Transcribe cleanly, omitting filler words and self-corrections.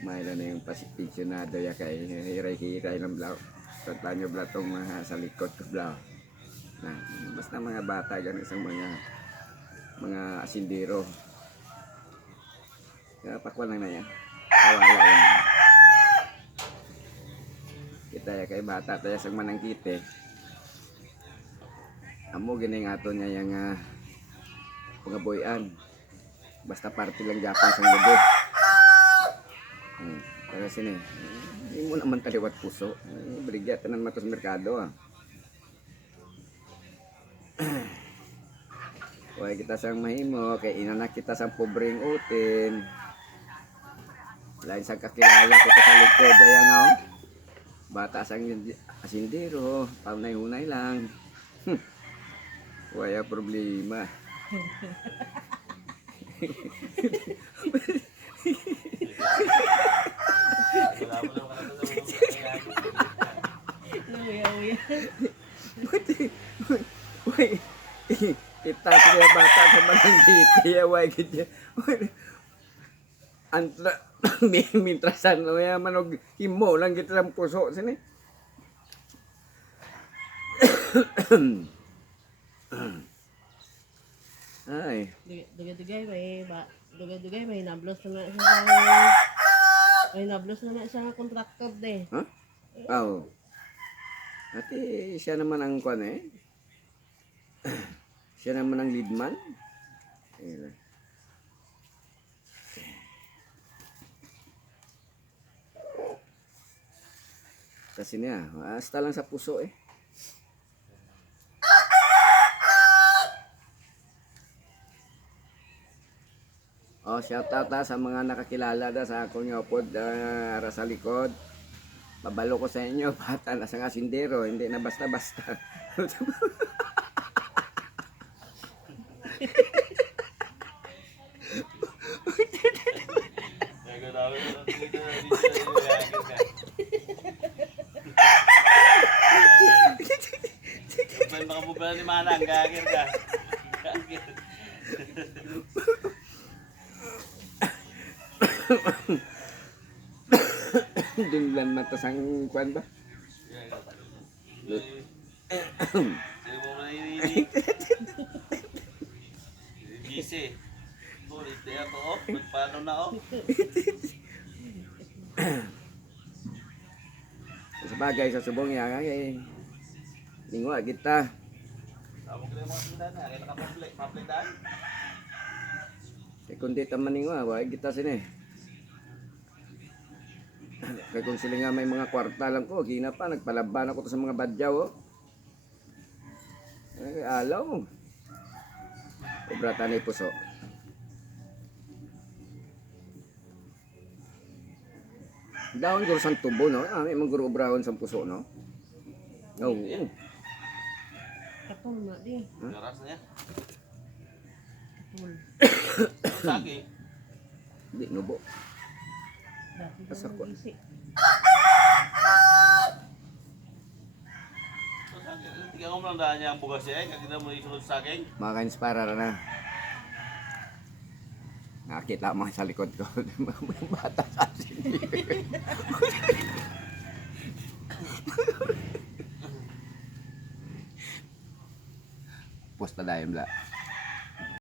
Mayroon na yung pensionado ya kay hiray-hiray ng blaw. Tata nyo bla itong mga sa likod ko blaw. Na, basta mga bata ganun isang mga asindero. Kaya pakwan lang na yan. Kawala yan. Kita ya kay bata tayo sang manangkite. Amo gini nga to niya yung pangaboyan. Basta party lang Japan sang gabi. Kaya sini, hindi mo naman taliwat puso. Brigya tanan matos merkado ah. Huwag kita sang mahimo, kay inanak kita sang pobreng utin. Lain sa kakilala ko sa likod, daya nga oh. Bata sang asindero, paunay-unay lang. Wala problema. Kita sila bata sa mananggiti away gid. Antra mintrasan no ya manog himo lang gid sa puso sini. Ay, Dugay-dugay may nablos na siya may nablos na siya kontraktor de. ha? Oh. Ate, siya naman ang kwan eh. Siya naman ang lead man. Ayun. Kasi niya, hasta lang sa puso eh. Oh, shout out sa mga nakakilala da sa akong upod ara sa likod. Babalo ko sa inyo, bata na sa asindero, hindi na basta-basta. Makabubala ni Manang, gagir ka. Gagir. Dinglan mata sang kwan ba? Sino mo na ini? Gisi. Ulit na ako, oh. Magpaano na, oh. Sa bagay sa subong yan, eh. Lingwa kita. Tawag ko na yung mga tindahan na. Kaya naka-public daan. Eh, kundi taman lingwa, wag kita sini. Kaya kung sila nga may mga kwarta lang ko, gina pa, nagpalaban ako to sa mga badyaw, oh. Ay, alaw. Obrata na puso. Dawon guro sang tubo, no? May mga guro obrahon sa puso, no? Oo. Oh. Katol na di. Garas na yan. Katol. Sagi. Di, nubo. Dati Asa ko? ko isi. Tingnan mo lang daan niya ang bugas niya. Kaya mo isunod sa akin. Maka-inspire na. Nakakita mo sa likod ko. Mga bata sa asin. Posta dahil bla.